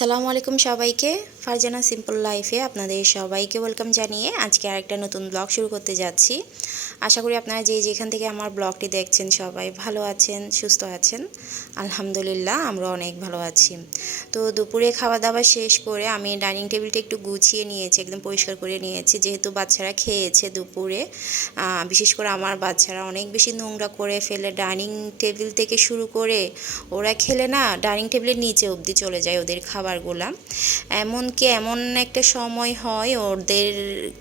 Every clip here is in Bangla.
আসসালামু আলাইকুম সবাইকে। ফারজানা সিম্পল লাইফে আপনাদের সবাইকে ওয়েলকাম জানিয়ে আজকে আরেকটা নতুন ব্লগ শুরু করতে যাচ্ছি। আশা করি আপনারা যে যেখান থেকে আমার ব্লগটি দেখছেন সবাই ভালো আছেন, সুস্থ আছেন। আলহামদুলিল্লাহ, আমরা অনেক ভালো আছি। তো দুপুরে খাওয়া দাওয়া শেষ করে আমি ডাইনিং টেবিলটা একটু গুছিয়ে নিয়েছি, একদম পরিষ্কার করে নিয়েছি। যেহেতু বাচ্চারা খেয়েছে দুপুরে বিশেষ করে আমার বাচ্চারা অনেক বেশি নোংরা করে ফেলে ডাইনিং টেবিল থেকে শুরু করে ওরা খেলে না ডাইনিং টেবিলের নিচে অবধি চলে যায় ওদের খাবারগুলা এমনকি এমন একটা সময় হয়, ওদের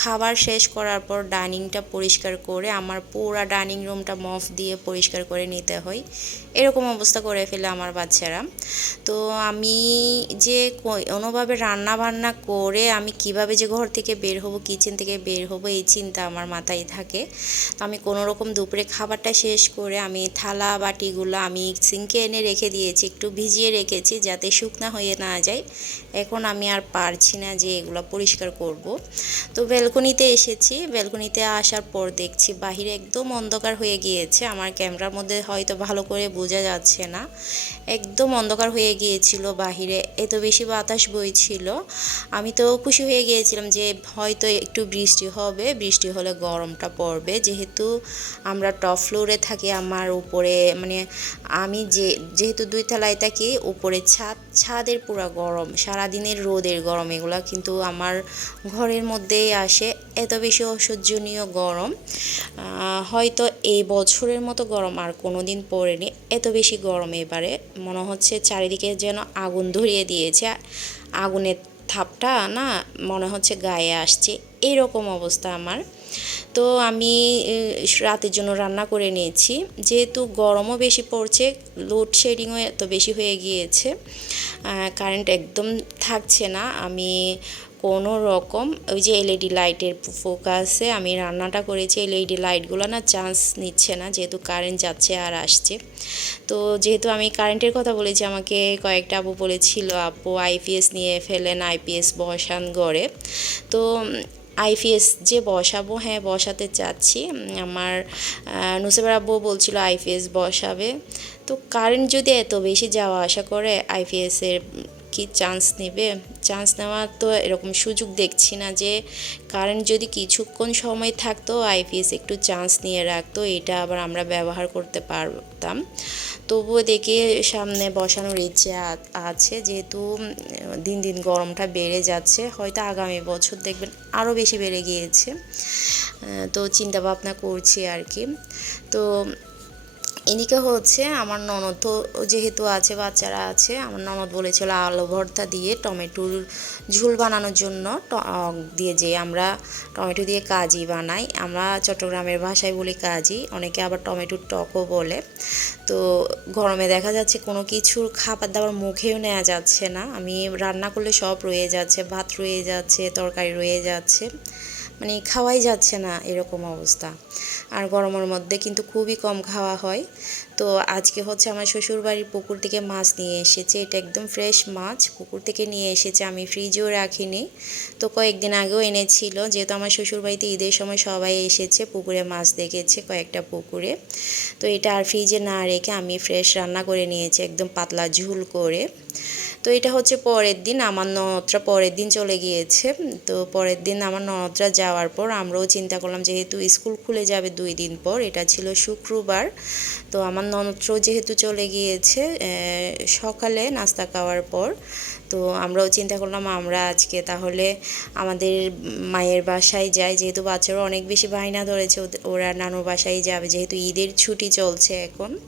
খাবার শেষ করার পর ডাইনিংটা পরিষ্কার করে, আমার পুরা ডাইনিং রুমটা মফ দিয়ে পরিষ্কার করে নিতে হয়। এরকম অবস্থা করে ফেলে আমার বাচ্চারা। তো আমি যে কোনোভাবে রান্না বান্না করে আমি কীভাবে যে ঘর থেকে বের হব, কিচেন থেকে বের হব, এই চিন্তা আমার মাথায় থাকে। তো আমি কোনো রকম দুপুরে খাবারটা শেষ করে আমি থালা বাটিগুলো আমি সিঙ্কে এনে রেখে দিয়েছি, একটু ভিজিয়ে রেখেছি, যাতে শুকনা হয়ে না যায়। এখন আমি আর পারছি না যে এগুলো পরিষ্কার করব। তো ব্যালকনিতে এসেছি। ব্যালকনিতে আসার পর দেখছি বাহিরে একদম অন্ধকার হয়ে গিয়েছে। আমার ক্যামেরার মধ্যে হয়তো ভালো করে বোঝা যাচ্ছে না। একদম অন্ধকার হয়ে গিয়েছিল বাহিরে। এত বেশি বাতাস বইছিল। আমি তো খুশি হয়ে গিয়েছিলাম যে হয়তো একটু বৃষ্টি হবে। বৃষ্টি হলে গরমটা পড়বে। যেহেতু আমরা টপ ফ্লোরে থাকি আমার উপরে মানে আমি যে, যেহেতু দুই তলায় থাকি, উপরে ছাদ, ছাদের পুরো গরম, সারাদিনের রোদের গরম, এগুলো কিন্তু আমার ঘরের মধ্যেই আসে। এত বেশি অসহ্যনীয় গরম হয়তো এই বছরের মতো গরম আর কোনো দিন পড়েনি। এত বেশি গরম এবারে, মনে হচ্ছে চারিদিকে যেন আগুন ধরিয়ে দিয়েছে। আগুনের থাপটা না, মনে হচ্ছে গায়ে আসছে। এরকম অবস্থা আমার। তো আমি রাতের জন্য রান্না করে নিয়েছি। যেহেতু গরমও বেশি পড়ছে লোডশেডিংও এত বেশি হয়ে গিয়েছে কারেন্ট একদম থাকছে না। আমি কোনো রকম, ওই যে এলইডি লাইটের ফোকাসে আমি রান্নাটা করেছি। এলইডি লাইটগুলো না চান্স নিচ্ছে না, যেহেতু কারেন্ট যাচ্ছে আর আসছে। তো যেহেতু আমি কারেন্টের কথা বলেছি, আমাকে কয়েকটা আপু বলেছিল আপু আইপিএস নিয়ে ফেলেন আইপিএস বসান গড়ে। তো আইপিএস যে বসাবো হ্যাঁ বসাতে চাচ্ছি। আমার নুসেবার আব্বু বলছিল আইপিএস বসাবে। তো কারেন্ট যদি এত বেশি যাওয়া আসা করে আইপিএসের কি চান্স নেবে? চান্স নেওয়ার তো এরকম সুযোগ দেখছি না যে কারেন্ট যদি কিছুক্ষণ সময় থাকতো আইপিএস একটু চান্স নিয়ে রাখতো, এটা আবার আমরা ব্যবহার করতে পারতাম। তবুও দেখি সামনে বসানোর ইচ্ছে আছে, যেহেতু দিন দিন গরমটা বেড়ে যাচ্ছে, হয়তো আগামী বছর দেখবেন আরও বেশি বেড়ে গিয়েছে। তো চিন্তা ভাবনা করছি আর কি। তো এদিকে হচ্ছে আমার ননদ যেহেতু আছে, বাচ্চারা আছে, আমার ননদ বলেছিল আলু ভর্তা দিয়ে টমেটোর ঝোল বানানোর জন্য টক দিয়ে যে আমরা টমেটো দিয়ে কাজি বানাই। আমরা চট্টগ্রামের ভাষায় বলি কাজি, অনেকে আবার টমেটোর টকও বলে। তো গরমে দেখা যাচ্ছে কোনো কিছুর খাবার দাবার মুখেও নেওয়া যাচ্ছে না। আমি রান্না করলে সব রয়ে যাচ্ছে, ভাত রয়ে যাচ্ছে, তরকারি রয়ে যাচ্ছে। মানে খাওয়াই যাচ্ছে না এরকম অবস্থা। আর গরমের মধ্যে কিন্তু খুবই কম খাওয়া হয়। তো আজকে হচ্ছে আমার শ্বশুর বাড়ির পুকুর থেকে মাছ নিয়ে এসেছে। এটা একদম ফ্রেশ মাছ। পুকুর থেকে নিয়ে এসেছে। আমি ফ্রিজেও রাখিনি। তো কয়েকদিন আগেও এনেছিল। যেহেতু আমার শ্বশুর বাড়িতে ঈদের সময় সবাই এসেছে, পুকুরে মাছ দেখেছে কয়েকটা পুকুরে। তো এটা আর ফ্রিজে না রেখে আমি ফ্রেশ রান্না করে নিয়েছি, একদম পাতলা ঝুল করে। তো এটা হচ্ছে পরের দিন। আমার ননদরা পরের দিন চলে গিয়েছে। তো পরের দিন আমার ননদরা যাওয়ার পর আমরাও চিন্তা করলাম, যেহেতু স্কুল খুলে যাবে দুই দিন পর, এটা ছিল শুক্রবার। তো আমার ননদরাও যেহেতু চলে গিয়েছে সকালে নাস্তা খাওয়ার পর, তো আমরাও চিন্তা করলাম আমরা আজকে তাহলে আমাদের মায়ের বাসায় যাই। যেহেতু বাচ্চারা অনেক বেশি বায়না ধরেছে ওরা নানুর বাসায় যাবে, যেহেতু ঈদের ছুটি চলছে এখন।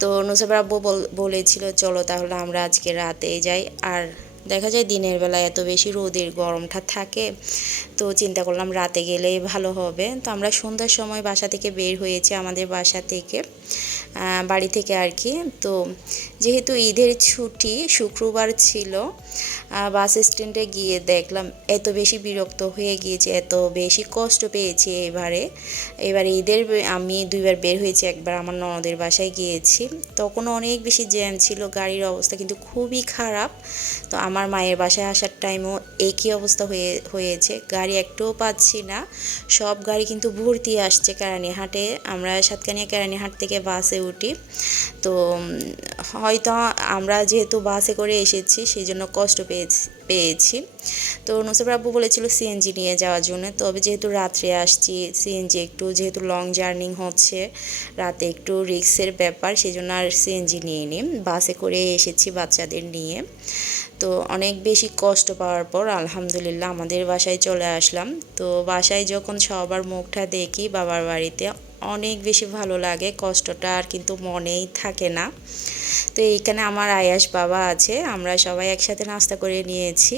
তো নুসাবার আব্বু বল- বলেছিল, চলো তাহলে আমরা আজকে রাতে যাই। আর দেখা যায় দিনের বেলা এত বেশি রোদের গরমটা থাকে, তো চিন্তা করলাম রাতে গেলেই ভালো হবে। তো আমরা সন্ধ্যার সময় বাসা থেকে বের হয়েছি আমাদের বাসা থেকে বাড়ি থেকে আর কি। তো যেহেতু ঈদের ছুটি শুক্রবার ছিল বাস স্ট্যান্ডে গিয়ে দেখলাম এত বেশি বিরক্ত হয়ে গিয়েছে, এত বেশি কষ্ট পেয়েছি এবারে। এবারে ঈদের আমি দুইবার বের হয়েছি, একবার আমার ননদের বাসায় গিয়েছি। তখন অনেক বেশি জ্যাম ছিল, গাড়ির অবস্থা কিন্তু খুবই খারাপ। তো আমার মায়ের বাসায় আসার টাইমও একই অবস্থা হয়ে, হয়েছে। গাড়ি একটুও পাচ্ছি না। সব গাড়ি কিন্তু ভর্তি আসছে কেরানীহাটে আমরা সাতকানিয়া কেরানীহাট থেকে বাসে উঠি। তো হয়তো আমরা যেহেতু বাসে করে এসেছি সেই জন্য কষ্ট পেয়েছি পেয়েছি। তো নুসেফ আব্বু বলেছিল সিএনজি নিয়ে যাওয়ার জন্য। তবে যেহেতু রাত্রে আসছি সিএনজি একটু যেহেতু লং জার্নি হচ্ছে, রাতে একটু রিক্সের ব্যাপার সেই জন্য আর সিএনজি নিয়ে নিই বাসে করে এসেছি বাচ্চাদের নিয়ে। তো অনেক বেশি কষ্ট পাওয়ার পর আলহামদুলিল্লাহ আমাদের বাসায় চলে আসলাম। তো বাসায় যখন সবার মুখটা দেখি বাবার বাড়িতে অনেক বেশি ভালো লাগে, কষ্টটা আর কিন্তু মনেই থাকে না। তো এইখানে আমার আয়াস বাবা আছে, আমরা সবাই একসাথে নাস্তা করে নিয়েছি।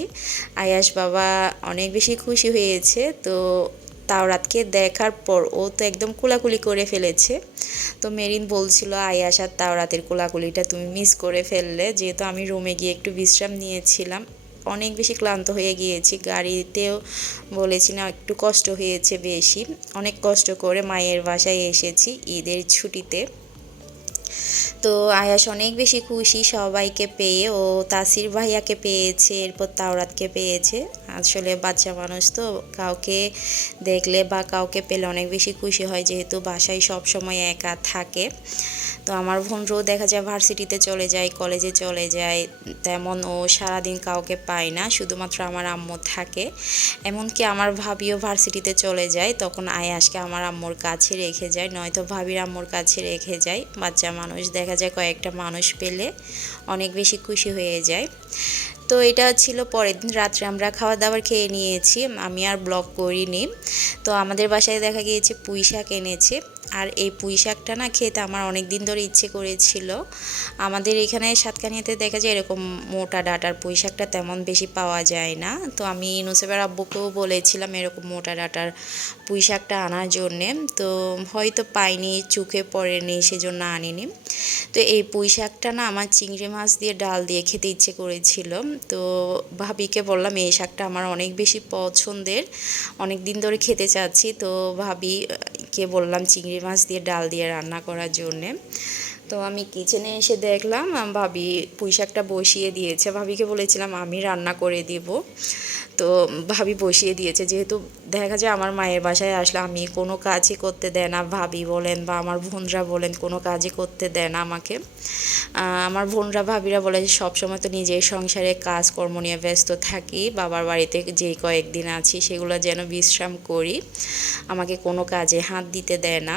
আয়াস বাবা অনেক বেশি খুশি হয়েছে, তো তাওরাতকে দেখার পর ও তো একদম কোলাকুলি করে ফেলেছে। তো মেরিন বলছিল, আয়াস, আর তাওরাতের কোলাকুলিটা তুমি মিস করে ফেললে। যেহেতু আমি রুমে গিয়ে একটু বিশ্রাম নিয়েছিলাম, অনেক বেশি ক্লান্ত হয়ে গিয়েছি। গাড়িতেও বলেছি না, একটু কষ্ট হয়েছে বেশি। অনেক কষ্ট করে মায়ের বাসায় এসেছি ঈদের ছুটিতে। তো আয়াস অনেক বেশি খুশি, সবাইকে পেয়ে ও তাসির ভাইয়াকে পেয়েছে, এরপর তাওরাতকে পেয়েছে। আসলে বাচ্চা মানুষ তো কাউকে দেখলে বা কাউকে পেলে অনেক বেশি খুশি হয় যেহেতু বাসায় সব সময় একা থাকে। তো আমার বোনরাও দেখা যায় ভার্সিটিতে চলে যায়, কলেজে চলে যায়, তেমন ও সারাদিন কাউকে পায় না, শুধুমাত্র আমার আম্মু থাকে। এমনকি আমার ভাবিও ভার্সিটিতে চলে যায়, তখন আয়াসকে আমার আম্মুর কাছে রেখে যায়, নয়তো ভাবির আম্মুর কাছে রেখে যায়। বাচ্চা মানুষ দেখা যায় কয়েকটা মানুষ পেলে অনেক বেশি খুশি হয়ে যায়। তো এটা ছিল পরের দিন। রাত্রে আমরা খাওয়া দাওয়ার খেয়ে নিয়েছি। আমি আর ব্লগ করিনি। তো আমাদের বাসায় দেখা গিয়েছে পুঁই শাক এনেছে। আর এই পুঁই শাকটা না খেতে আমার অনেক দিন ধরে ইচ্ছে করেছিল। আমাদের এখানে সাতকানিয়াতে দেখা যায় এরকম মোটা ডাটার পুঁই শাকটা তেমন বেশি পাওয়া যায় না। তো আমি নুসেবের আব্বুকেও বলেছিলাম এরকম মোটা ডাটার পুঁই শাকটা আনার জন্যে। তো হয়তো পাইনি, চোখে পড়েনি, সেজন্য আনিনি। তো এই পুঁই শাকটা না আমার চিংড়ি মাছ দিয়ে ডাল দিয়ে খেতে ইচ্ছে করেছিল। তো ভাবিকে বললাম, এই শাকটা আমার অনেক বেশি পছন্দের। অনেক দিন ধরে খেতে চাচ্ছি। তো ভাবিকে বললাম চিংড়ি মাছ দিয়ে ডাল দিয়ে রান্না করার জন্যে। তো আমি কিচেনে এসে দেখলাম ভাবি পুঁই শাকটা বসিয়ে দিয়েছে। ভাবিকে বলেছিলাম, আমি রান্না করে দিব। তো ভাবি বসিয়ে দিয়েছে। যেহেতু দেখা যায় আমার মায়ের বাসায় আসলে আমি কোনো কাজই করতে দেয় না। ভাবি বলেন বা আমার বোনরা বলেন, কোনো কাজই করতে দেয় না আমাকে। আমার বোনরা, ভাবিরা বলে যে, সবসময় তো নিজের সংসারে কাজকর্ম নিয়ে ব্যস্ত থাকি। বাবার বাড়িতে যে কয়েকদিন আছি, সেগুলো যেন বিশ্রাম করি। আমাকে কোনো কাজে হাত দিতে দেয় না।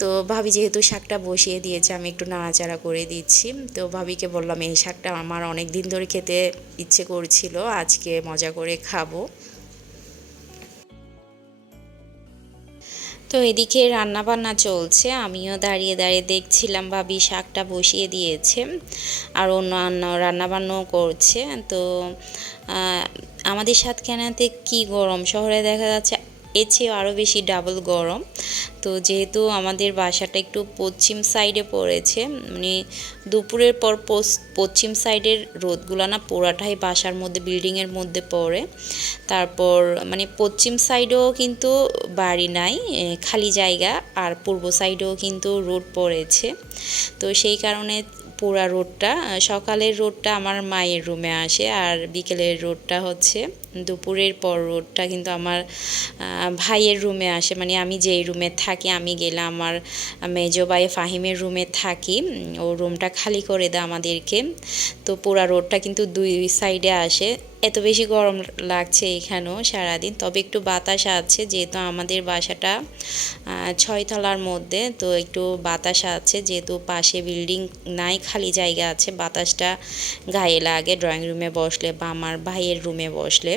তো ভাবি যেহেতু শাকটা বসিয়ে দিয়েছে আমি একটু নাড়াচাড়া করে দিচ্ছি। তো ভাবিকে বললাম, এই শাকটা আমার অনেক দিন ধরে খেতে ইচ্ছে করছিল, আজকে মজা করে খাব। তো এদিকে রান্না বান্না চলছে। আমিও দাঁড়িয়ে দাঁড়িয়ে দেখছিলাম ভাবি শাকটা বসিয়ে দিয়েছে, আর অন্যান্য রান্নাবান্নাও করছে। তো আমাদের সাতখানাতে কি গরম? শহরে দেখা যাচ্ছে এর আরও বেশি ডাবল গরম। তো যেহেতু আমাদের বাসাটা একটু পশ্চিম সাইডে পড়েছে মানে দুপুরের পর পশ্চিম সাইডের রোদগুলো না পুরাটাই বাসার মধ্যে বিল্ডিংয়ের মধ্যে পড়ে। তারপর মানে পশ্চিম সাইডেও কিন্তু বাড়ি নাই খালি জায়গা, আর পূর্ব সাইডেও কিন্তু রোড পড়েছে। তো সেই কারণে পুরা রোডটা সকালের রোডটা আমার মায়ের রুমে আসে, আর বিকেলের রোডটা হচ্ছে দুপুরের পর রোডটা কিন্তু আমার ভাইয়ের রুমে আসে। মানে আমি যেই রুমে থাকি, আমি গেলাম আমার মেজো ভাই ফাহিমের রুমে থাকি। ও রুমটা খালি করে দেয় আমাদেরকে। তো পুরা রোডটা কিন্তু দুই সাইডে আসে। এত বেশি গরম লাগছে এখানেও সারাদিন, তবে একটু বাতাস আছে যেহেতু আমাদের বাসাটা ছয়তলার মধ্যে, তো একটু বাতাস আছে যেহেতু পাশে বিল্ডিং নাই, খালি জায়গা আছে, বাতাসটা গায়ে লাগে ড্রয়িং রুমে বসলে বা আমার ভাইয়ের রুমে বসলে।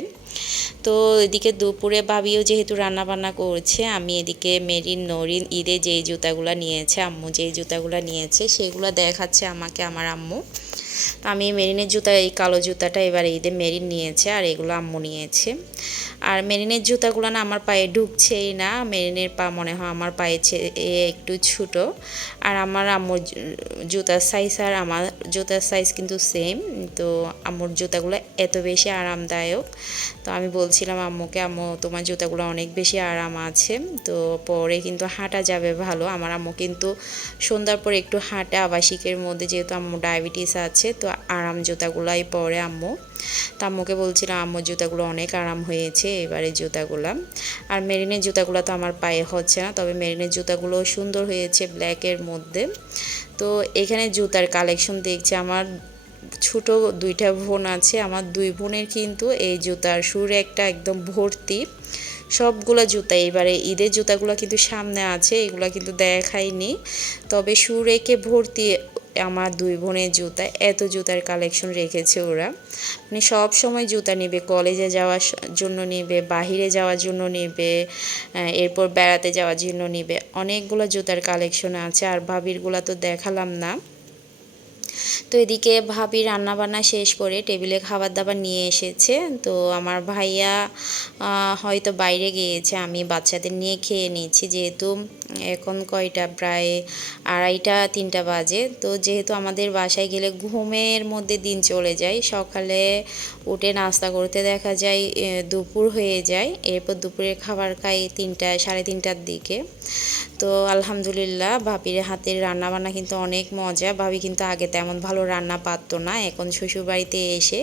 তো এদিকে দুপুরে ভাবিও যেহেতু রান্না বান্না করছে, আমি এদিকে মেরিন, নরিন, ঈদে যেই জুতাগুলো নিয়েছে, আম্মু যেই জুতাগুলো নিয়েছে, সেগুলো দেখাচ্ছে আমাকে, আমার আম্মু। তো আমি মেরিনের জুতা, এই কালো জুতাটা এবার ঈদে মেরিন নিয়েছে আর এগুলো আম্মু নিয়েছে। আর মেরিনের জুতাগুলো না আমার পায়ে ঢুকছেই না, মেরিনের পা মনে হয় আমার পায়ে একটু ছোটো। আর আমার আম্মুর জুতার সাইজ আর আমার জুতার সাইজ কিন্তু সেম তো আম্মুর জুতাগুলো এত বেশি আরামদায়ক। তো আমি বলছিলাম আম্মুকে, আম্মু, তোমার জুতাগুলো অনেক বেশি আরাম আছে, তো পরে কিন্তু হাঁটা যাবে ভালো। আমার আম্মু কিন্তু সন্ধ্যার পরে একটু হাঁটা, আবাসিকের মধ্যে যেহেতু আম্মু ডায়াবেটিস আছে তো আরাম জুতাগুলাই পরে আম্মু। তা আম্মুকে বলছিলাম, আম্মুর জুতাগুলো অনেক আরাম হয়েছে, এবারে জুতাগুলো। আর মেরিনের জুতাগুলো তো আমার পায়ে হচ্ছে না, তবে মেরিনের জুতাগুলো সুন্দর হয়েছে ব্ল্যাকের মধ্যে। তো এখানে জুতার কালেকশন দেখছি, আমার ছোট দুইটা বোন আছে, আমার দুই বোনের কিন্তু এই জুতার সুর একটা একদম ভর্তি। সবগুলো জুতা, এবারে ঈদের জুতাগুলো কিন্তু সামনে আছে, এগুলো কিন্তু দেখাইনি। তবে সুর একে ভর্তি আমার দুই বোনের জুতা, এত জুতার কালেকশন রেখেছে ওরা। মানে সব সময় জুতা নেবে কলেজে যাওয়ার জন্য নেবে, বাহিরে যাওয়ার জন্য নেবে এরপর বেড়াতে যাওয়ার জন্য নেবে। অনেকগুলো জুতার কালেকশন আছে, আর ভাবিরগুলো তো দেখালাম না। তো এদিকে ভাবি রান্নাবান্না শেষ করে টেবিলে খাবার দাবার নিয়ে এসেছে। তো আমার ভাইয়া হয়তো বাইরে গিয়েছে। আমি বাচ্চাদের নিয়ে খেয়ে নিয়েছি। যেহেতু এখন কয়টা? প্রায় আড়াইটা, তিনটা বাজে। তো যেহেতু আমাদের বাসায় গেলে ঘুমের মধ্যে দিন চলে যায়, সকালে উঠে নাস্তা করতে দেখা যায় দুপুর হয়ে যায়। এরপর দুপুরের খাবার খাই তিনটা, সাড়ে তিনটার দিকে। তো আলহামদুলিল্লাহ, ভাবির হাতের রান্নাবান্না কিন্তু অনেক মজা। ভাবি কিন্তু আগে তেমন ভালো রান্না পারতো না। এখন শ্বশুরবাড়িতে এসে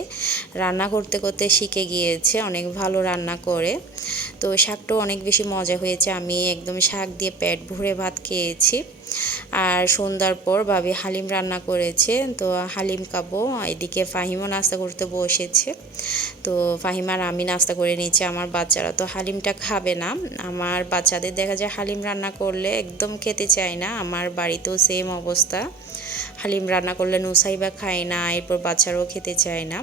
রান্না করতে করতে শিখে গিয়েছে, অনেক ভালো রান্না করে। তো শাকটাও অনেক বেশি মজা হয়েছে। আমি একদম শাক দিয়ে পেট ভরে ভাত খেয়েছি। আর সন্ধ্যার পর ভাবি হালিম রান্না করেছে। তো হালিম খাব, এদিকে ফাহিমও নাস্তা করতে বসেছে। তো ফাহিমার আমি নাস্তা করে নিয়েছি আমার বাচ্চারা। তো হালিমটা খাবে না। আমার বাচ্চাদের দেখা যায় হালিম রান্না করলে একদম খেতে চায় না। আমার বাড়িতেও সেম অবস্থা। হালিম রান্না করলে নুসাইবা খায় না, এরপর বাচ্চারাও খেতে চায় না।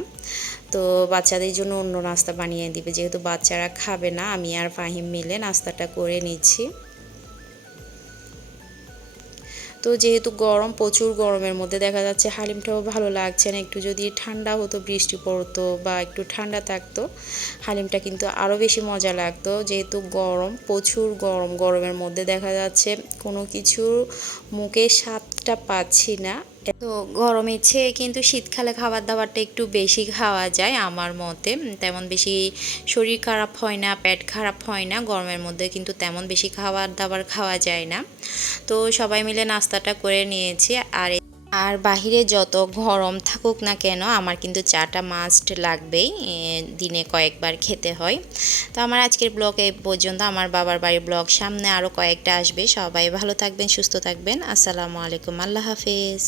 তো বাচ্চাদের জন্য অন্য নাস্তা বানিয়ে দিবে, যেহেতু বাচ্চারা খাবে না, আমি আর ফাহিম মিলে নাস্তাটা করে নিচ্ছি। তো যেহেতু গরম, প্রচুর গরমের মধ্যে দেখা যাচ্ছে হালিমটাও ভালো লাগছে না। একটু যদি ঠান্ডা হতো, বৃষ্টি পড়তো বা একটু ঠান্ডা থাকতো, হালিমটা কিন্তু আরও বেশি মজা লাগতো। যেহেতু গরম, প্রচুর গরম, গরমের মধ্যে দেখা যাচ্ছে কোনো কিছু মুখে স্বাদটা পাচ্ছি না। তো গরমের চেয়ে কিন্তু শীতকালে খাবার দাবারটা একটু বেশি খাওয়া যায় আমার মতে। তেমন বেশি শরীর খারাপ হয় না, পেট খারাপ হয় না, গরমের মধ্যে কিন্তু তেমন বেশি খাবার দাবার খাওয়া যায় না। তো সবাই মিলে নাস্তাটা করে নিয়েছি। আর আর বাহিরে যত গরম থাকুক না কেন, আমার কিন্তু চাটা মাস্ট লাগবেই দিনে কয়েকবার খেতে হয়। তো আমার আজকের ব্লগ এই পর্যন্ত। আমার বাবার বাড়ির ব্লগ সামনে আরও কয়েকটা আসবে। সবাই ভালো থাকবেন, সুস্থ থাকবেন। আসসালামু আলাইকুম। আল্লাহ হাফিজ।